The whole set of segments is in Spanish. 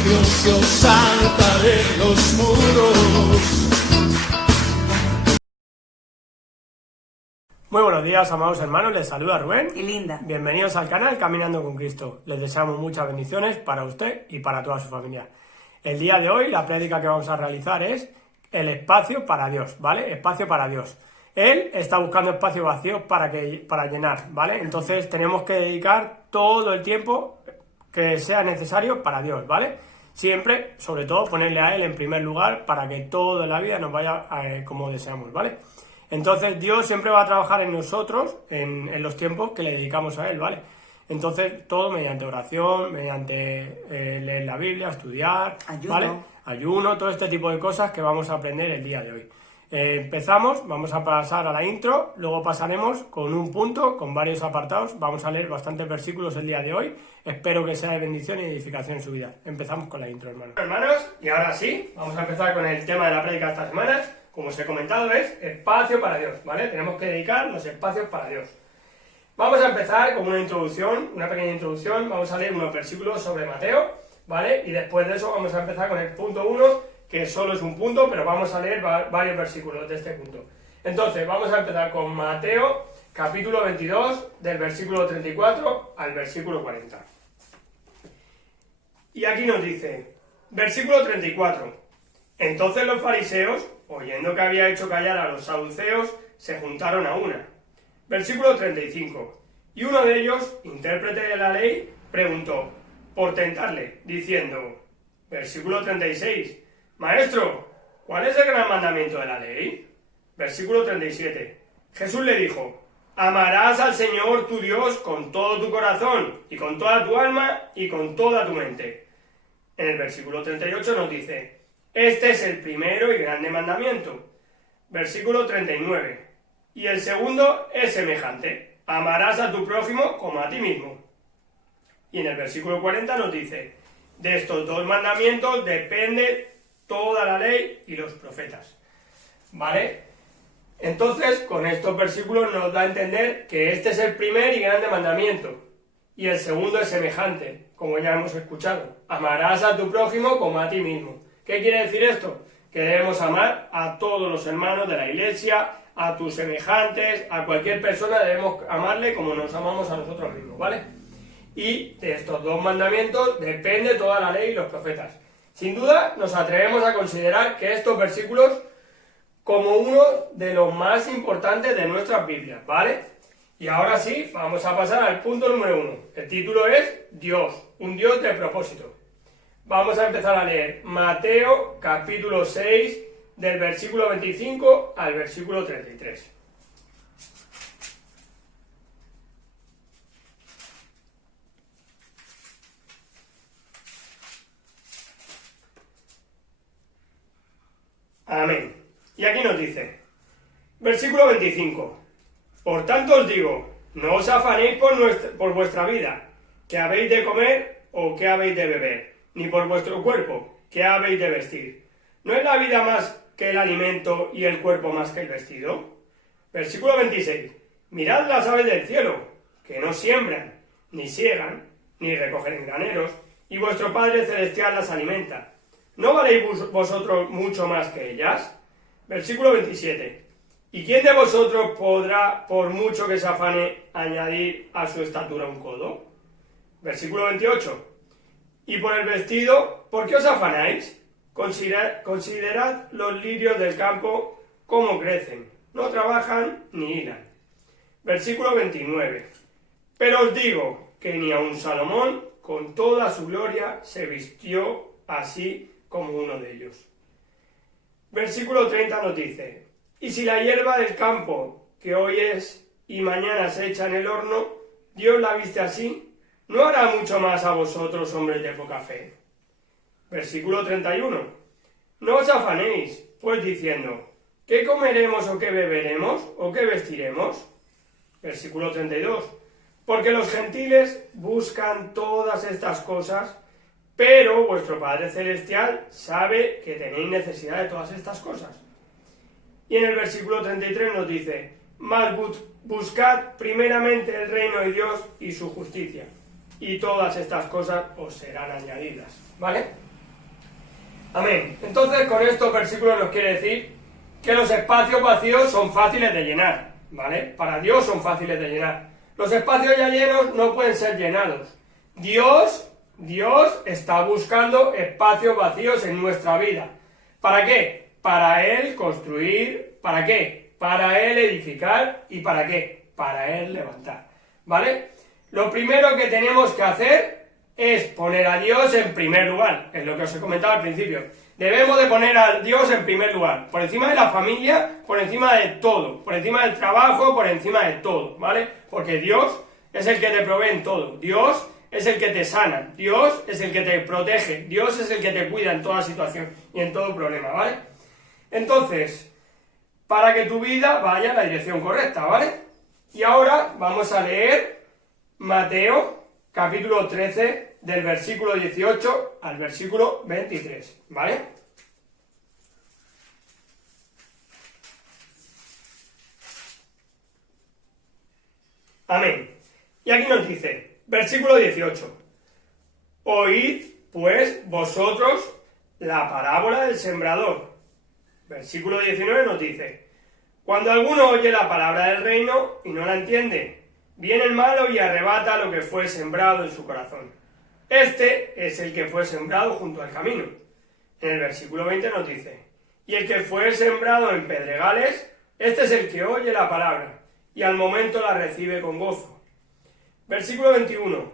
vidrios yo saltaré los muros. Muy buenos días, amados hermanos, les saluda Rubén y Linda. Bienvenidos al canal Caminando con Cristo. Les deseamos muchas bendiciones para usted y para toda su familia. El día de hoy la prédica que vamos a realizar es el espacio para Dios, ¿vale? Espacio para Dios. Él está buscando espacio vacío para llenar, ¿vale? Entonces tenemos que dedicar todo el tiempo que sea necesario para Dios, ¿vale? Siempre, sobre todo, ponerle a Él en primer lugar para que toda la vida nos vaya como deseamos, ¿vale? Entonces Dios siempre va a trabajar en nosotros en los tiempos que le dedicamos a Él, ¿vale? Entonces todo mediante oración, mediante leer la Biblia, estudiar, ayuno. ¿vale? Ayuno, todo este tipo de cosas que vamos a aprender el día de hoy. Empezamos, vamos a pasar a la intro, luego pasaremos con un punto, con varios apartados, vamos a leer bastantes versículos el día de hoy, espero que sea de bendición y edificación en su vida. Empezamos con la intro, hermanos. Hermanos, y ahora sí, vamos a empezar con el tema de la prédica de esta semana. Como os he comentado, es espacio para Dios, ¿vale? Tenemos que dedicar los espacios para Dios. Vamos a empezar con una introducción, una pequeña introducción, vamos a leer unos versículos sobre Mateo, ¿vale? Y después de eso vamos a empezar con el punto 1, que solo es un punto, pero vamos a leer varios versículos de este punto. Entonces, vamos a empezar con Mateo, capítulo 22, del versículo 34 al versículo 40. Y aquí nos dice, versículo 34, entonces los fariseos, oyendo que había hecho callar a los saduceos, se juntaron a una. Versículo 35. Y uno de ellos, intérprete de la ley, preguntó, por tentarle, diciendo, versículo 36, Maestro, ¿cuál es el gran mandamiento de la ley? Versículo 37. Jesús le dijo, amarás al Señor tu Dios con todo tu corazón, y con toda tu alma, y con toda tu mente. En el versículo 38 nos dice, este es el primero y grande mandamiento. Versículo 39. Y el segundo es semejante. Amarás a tu prójimo como a ti mismo. Y en el versículo 40 nos dice, de estos dos mandamientos depende toda la ley y los profetas. ¿Vale? Entonces, con estos versículos nos da a entender que este es el primer y grande mandamiento. Y el segundo es semejante, como ya hemos escuchado. Amarás a tu prójimo como a ti mismo. ¿Qué quiere decir esto? Que debemos amar a todos los hermanos de la iglesia, a tus semejantes, a cualquier persona debemos amarle como nos amamos a nosotros mismos, ¿vale? Y de estos dos mandamientos depende toda la ley y los profetas. Sin duda nos atrevemos a considerar que estos versículos como uno de los más importantes de nuestras Biblias, ¿vale? Y ahora sí, vamos a pasar al punto número 1. El título es Dios, un Dios de propósito. Vamos a empezar a leer Mateo capítulo 6 del versículo 25 al versículo 33. Amén. Y aquí nos dice, versículo 25, por tanto os digo, no os afanéis por vuestra vida, qué habéis de comer o qué habéis de beber, ni por vuestro cuerpo, qué habéis de vestir. ¿No es la vida más que el alimento y el cuerpo más que el vestido? Versículo 26. Mirad las aves del cielo, que no siembran, ni siegan, ni recogen en graneros, y vuestro Padre Celestial las alimenta. ¿No valéis vosotros mucho más que ellas? Versículo 27. ¿Y quién de vosotros podrá, por mucho que se afane, añadir a su estatura un codo? Versículo 28. Y por el vestido, ¿por qué os afanáis? Considerad los lirios del campo cómo crecen, no trabajan ni hilan. Versículo 29. Pero os digo que ni aun Salomón, con toda su gloria, se vistió así como uno de ellos. Versículo 30 nos dice, y si la hierba del campo, que hoy es y mañana se echa en el horno, Dios la viste así, ¿no hará mucho más a vosotros, hombres de poca fe? Versículo 31. No os afanéis, pues diciendo, ¿qué comeremos o qué beberemos o qué vestiremos? Versículo 32. Porque los gentiles buscan todas estas cosas, pero vuestro Padre Celestial sabe que tenéis necesidad de todas estas cosas. Y en el versículo 33 nos dice, mas buscad primeramente el reino de Dios y su justicia, y todas estas cosas os serán añadidas, ¿vale? Amén. Entonces, con estos versículos nos quiere decir que los espacios vacíos son fáciles de llenar, ¿vale? Para Dios son fáciles de llenar. Los espacios ya llenos no pueden ser llenados. Dios está buscando espacios vacíos en nuestra vida. ¿Para qué? Para Él construir. ¿Para qué? Para Él edificar. ¿Y para qué? Para Él levantar, ¿vale? Lo primero que tenemos que hacer es poner a Dios en primer lugar, es lo que os he comentado al principio. Debemos de poner a Dios en primer lugar, por encima de la familia, por encima de todo, por encima del trabajo, por encima de todo, ¿vale? Porque Dios es el que te provee en todo, Dios es el que te sana, Dios es el que te protege, Dios es el que te cuida en toda situación y en todo problema, ¿vale? Entonces, para que tu vida vaya en la dirección correcta, ¿vale? Y ahora vamos a leer Mateo, capítulo 13, del versículo 18 al versículo 23, ¿vale? Amén. Y aquí nos dice, versículo 18, oíd, pues, vosotros la parábola del sembrador. Versículo 19 nos dice, cuando alguno oye la palabra del reino y no la entiende, viene el malo y arrebata lo que fue sembrado en su corazón. Este es el que fue sembrado junto al camino. En el versículo 20 nos dice, y el que fue sembrado en pedregales, este es el que oye la palabra, y al momento la recibe con gozo. Versículo 21,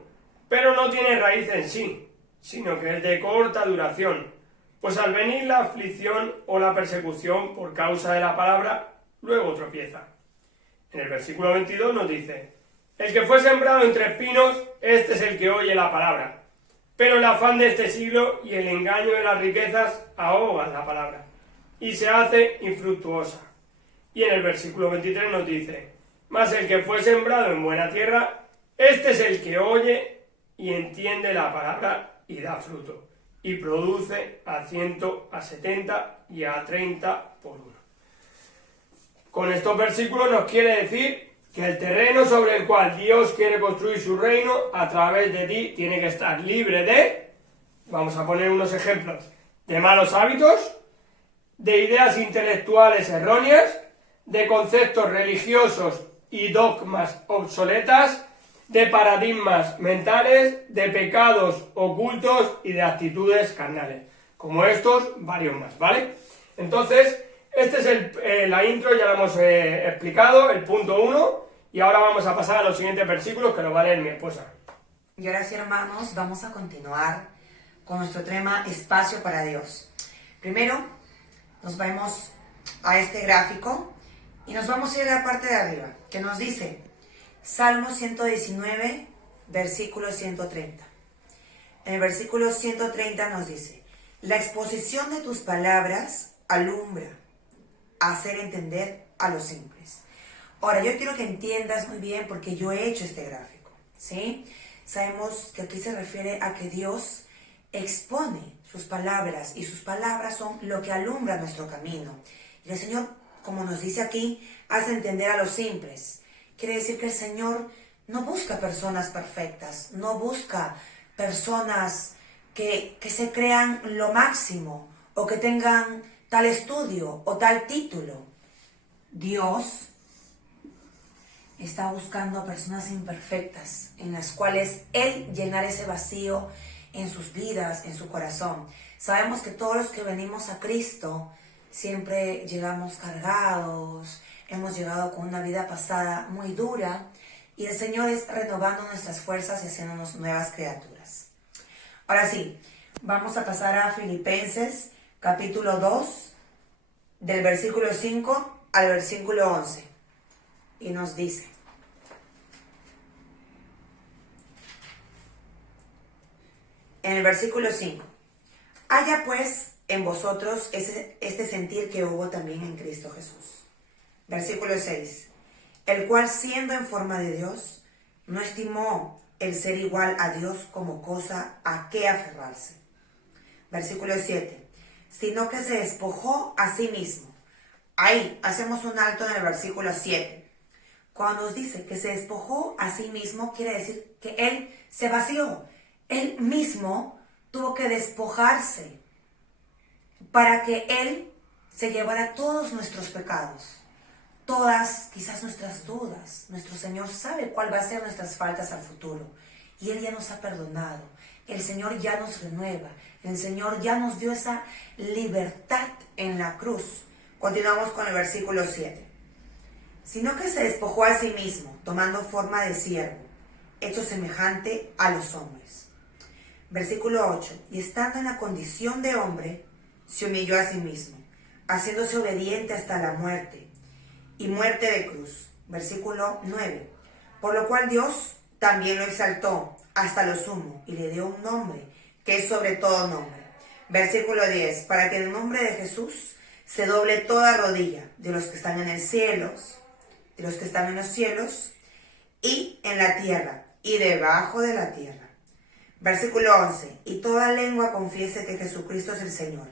pero no tiene raíz en sí, sino que es de corta duración, pues al venir la aflicción o la persecución por causa de la palabra, luego tropieza. En el versículo 22 nos dice, el que fue sembrado entre espinos, este es el que oye la palabra, pero el afán de este siglo y el engaño de las riquezas ahogan la palabra, y se hace infructuosa. Y en el versículo 23 nos dice, mas el que fue sembrado en buena tierra, este es el que oye y entiende la palabra y da fruto, y produce a 100, a 70 y a 30 por uno. Con estos versículos nos quiere decir que el terreno sobre el cual Dios quiere construir su reino a través de ti tiene que estar libre de, vamos a poner unos ejemplos, de malos hábitos, de ideas intelectuales erróneas, de conceptos religiosos y dogmas obsoletas, de paradigmas mentales, de pecados ocultos y de actitudes carnales. Como estos, varios más, ¿vale? Entonces, este es la intro, ya lo hemos explicado, el punto 1, y ahora vamos a pasar a los siguientes versículos que los va a leer mi esposa. Y ahora sí, hermanos, vamos a continuar con nuestro tema Espacio para Dios. Primero, nos vamos a este gráfico y nos vamos a ir a la parte de arriba, que nos dice Salmo 119, versículo 130. En el versículo 130 nos dice, la exposición de tus palabras alumbra, hacer entender a los simples. Ahora, yo quiero que entiendas muy bien porque yo he hecho este gráfico, ¿sí? Sabemos que aquí se refiere a que Dios expone sus palabras y sus palabras son lo que alumbra nuestro camino. Y el Señor, como nos dice aquí, hace entender a los simples. Quiere decir que el Señor no busca personas perfectas, no busca personas que se crean lo máximo o que tengan tal estudio o tal título. Dios está buscando personas imperfectas en las cuales Él llenará ese vacío en sus vidas, en su corazón. Sabemos que todos los que venimos a Cristo siempre llegamos cargados, hemos llegado con una vida pasada muy dura y el Señor es renovando nuestras fuerzas y haciéndonos nuevas criaturas. Ahora sí, vamos a pasar a Filipenses capítulo 2, del versículo 5 al versículo 11. Y nos dice, en el versículo 5, haya pues en vosotros este sentir que hubo también en Cristo Jesús. Versículo 6, el cual siendo en forma de Dios, no estimó el ser igual a Dios como cosa a qué aferrarse. Versículo 7, sino que se despojó a sí mismo. Ahí hacemos un alto en el versículo 7. Cuando nos dice que se despojó a sí mismo, quiere decir que Él se vació. Él mismo tuvo que despojarse para que Él se llevara todos nuestros pecados, todas quizás nuestras dudas. Nuestro Señor sabe cuál va a ser nuestras faltas al futuro y Él ya nos ha perdonado. El Señor ya nos renueva, el Señor ya nos dio esa libertad en la cruz. Continuamos con el versículo 7. Sino que se despojó a sí mismo, tomando forma de siervo, hecho semejante a los hombres. Versículo 8. Y estando en la condición de hombre, se humilló a sí mismo, haciéndose obediente hasta la muerte, y muerte de cruz. Versículo 9. Por lo cual Dios también lo exaltó hasta lo sumo, y le dio un nombre, que es sobre todo nombre. Versículo 10. Para que en el nombre de Jesús se doble toda rodilla, de los que están en el cielo, de los que están en los cielos, y en la tierra, y debajo de la tierra. Versículo 11. Y toda lengua confiese que Jesucristo es el Señor,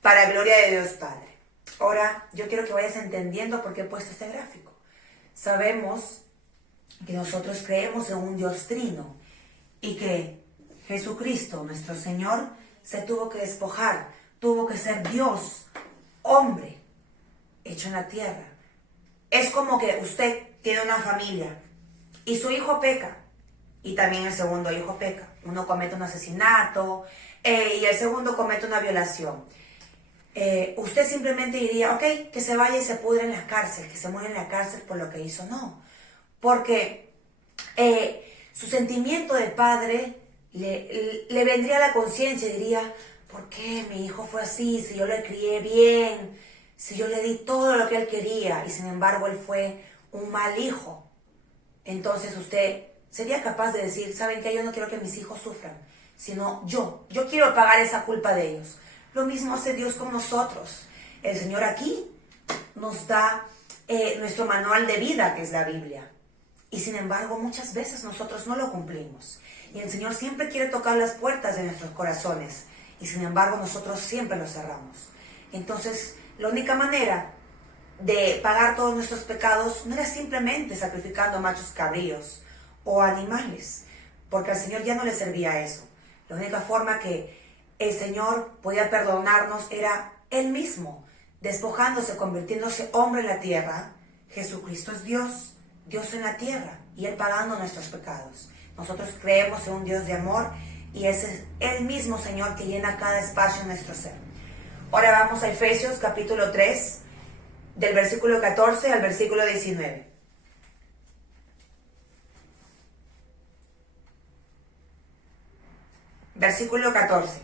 para gloria de Dios Padre. Ahora, yo quiero que vayas entendiendo por qué he puesto este gráfico. Sabemos que nosotros creemos en un Dios trino, y que Jesucristo, nuestro Señor, se tuvo que despojar, tuvo que ser Dios, hombre, hecho en la tierra. Es como que usted tiene una familia y su hijo peca y también el segundo hijo peca. Uno comete un asesinato y el segundo comete una violación. Usted simplemente diría, ok, que se vaya y se pudre en la cárcel, que se muera en la cárcel por lo que hizo. No, porque su sentimiento de padre le vendría a la conciencia y diría, ¿por qué mi hijo fue así? Si yo le crié bien, si yo le di todo lo que él quería y sin embargo él fue un mal hijo. Entonces usted sería capaz de decir, ¿saben qué? Yo no quiero que mis hijos sufran, sino yo quiero pagar esa culpa de ellos. Lo mismo hace Dios con nosotros. El Señor aquí nos da nuestro manual de vida, que es la Biblia. Y sin embargo, muchas veces nosotros no lo cumplimos. Y el Señor siempre quiere tocar las puertas de nuestros corazones. Y sin embargo, nosotros siempre los cerramos. Entonces, la única manera de pagar todos nuestros pecados no era simplemente sacrificando machos cabríos o animales, porque al Señor ya no le servía eso. La única forma que el Señor podía perdonarnos era Él mismo, despojándose, convirtiéndose hombre en la tierra. Jesucristo es Dios, Dios en la tierra, y Él pagando nuestros pecados. Nosotros creemos en un Dios de amor, y ese es el mismo Señor que llena cada espacio en nuestro ser. Ahora vamos a Efesios capítulo 3, del versículo 14 al versículo 19. Versículo 14.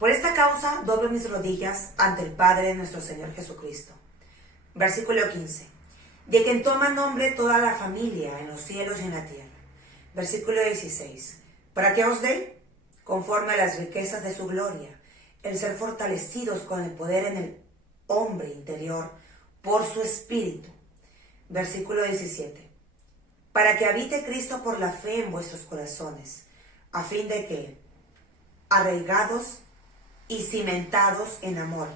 Por esta causa doblo mis rodillas ante el Padre de nuestro Señor Jesucristo. Versículo 15. De quien toma nombre toda la familia en los cielos y en la tierra. Versículo 16. Para que os dé, conforme a las riquezas de su gloria, el ser fortalecidos con el poder en el hombre interior por su espíritu. Versículo 17. Para que habite Cristo por la fe en vuestros corazones, a fin de que, arraigados y cimentados en amor.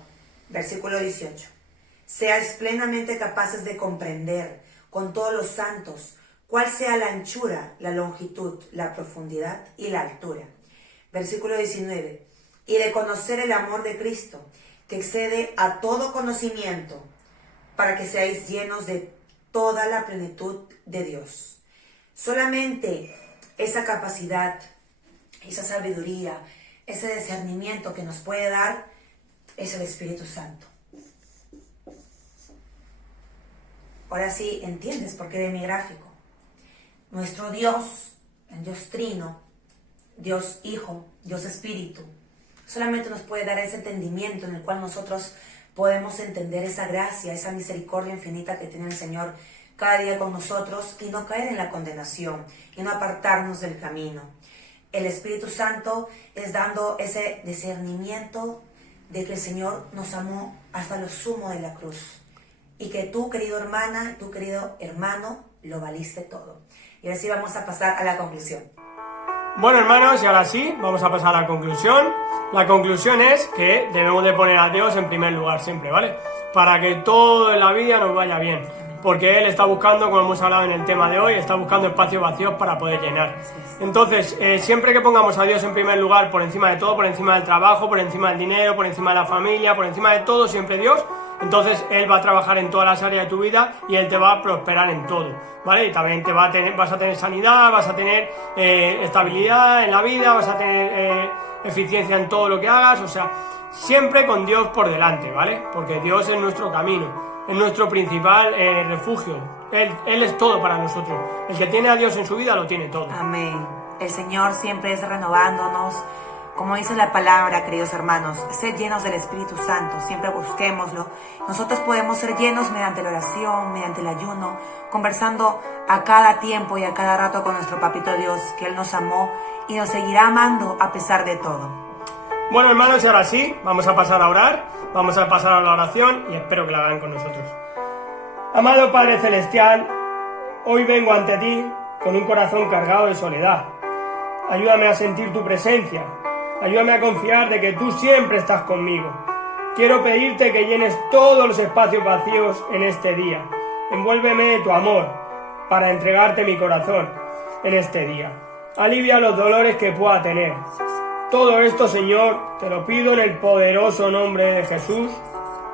Versículo 18. Seáis plenamente capaces de comprender con todos los santos cuál sea la anchura, la longitud, la profundidad y la altura. Versículo 19. Y de conocer el amor de Cristo, que excede a todo conocimiento, para que seáis llenos de toda la plenitud de Dios. Solamente esa capacidad, esa sabiduría, ese discernimiento que nos puede dar es el Espíritu Santo. Ahora sí entiendes por qué de mi gráfico. Nuestro Dios, el Dios Trino, Dios Hijo, Dios Espíritu, solamente nos puede dar ese entendimiento en el cual nosotros podemos entender esa gracia, esa misericordia infinita que tiene el Señor cada día con nosotros y no caer en la condenación y no apartarnos del camino. El Espíritu Santo es dando ese discernimiento de que el Señor nos amó hasta lo sumo de la cruz y que tú, querido hermana, tú, querido hermano, lo valiste todo. Y ahora sí vamos a pasar a la conclusión. Bueno, hermanos, y ahora sí, vamos a pasar a la conclusión. La conclusión es que debemos de poner a Dios en primer lugar siempre, ¿vale? Para que todo en la vida nos vaya bien. porque él está buscando, como hemos hablado en el tema de hoy, está buscando espacios vacíos para poder llenar. Entonces, siempre que pongamos a Dios en primer lugar, por encima de todo, por encima del trabajo, por encima del dinero, por encima de la familia, por encima de todo, siempre Dios, entonces Él va a trabajar en todas las áreas de tu vida y Él te va a prosperar en todo, ¿vale? Y también vas a tener sanidad, vas a tener estabilidad en la vida, vas a tener eficiencia en todo lo que hagas, o sea, siempre con Dios por delante, ¿vale? Porque Dios es nuestro camino, es nuestro principal refugio, Él es todo para nosotros. El que tiene a Dios en su vida lo tiene todo. Amén. El Señor siempre es renovándonos. Como dice la palabra, queridos hermanos, ser llenos del Espíritu Santo, siempre busquémoslo. Nosotros podemos ser llenos mediante la oración, mediante el ayuno, conversando a cada tiempo y a cada rato con nuestro Papito Dios, que Él nos amó y nos seguirá amando a pesar de todo. Bueno, hermanos, y ahora sí, vamos a pasar a orar, vamos a pasar a la oración y espero que la hagan con nosotros. Amado Padre Celestial, hoy vengo ante ti con un corazón cargado de soledad. Ayúdame a sentir tu presencia. Ayúdame a confiar de que tú siempre estás conmigo. Quiero pedirte que llenes todos los espacios vacíos en este día. Envuélveme de tu amor para entregarte mi corazón en este día. Alivia los dolores que pueda tener. Todo esto, Señor, te lo pido en el poderoso nombre de Jesús.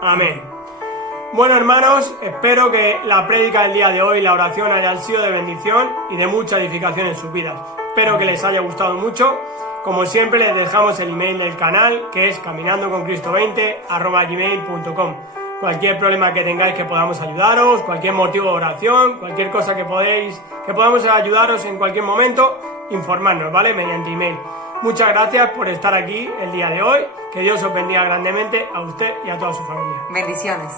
Amén. Bueno, hermanos, espero que la prédica del día de hoy, la oración, haya sido de bendición y de mucha edificación en sus vidas. Espero que les haya gustado mucho. Como siempre, les dejamos el email del canal, que es caminandoconcristo20@gmail.com. Cualquier problema que tengáis que podamos ayudaros, cualquier motivo de oración, cualquier cosa que podamos ayudaros en cualquier momento, informarnos, ¿vale? Mediante email. Muchas gracias por estar aquí el día de hoy. Que Dios os bendiga grandemente a usted y a toda su familia. Bendiciones.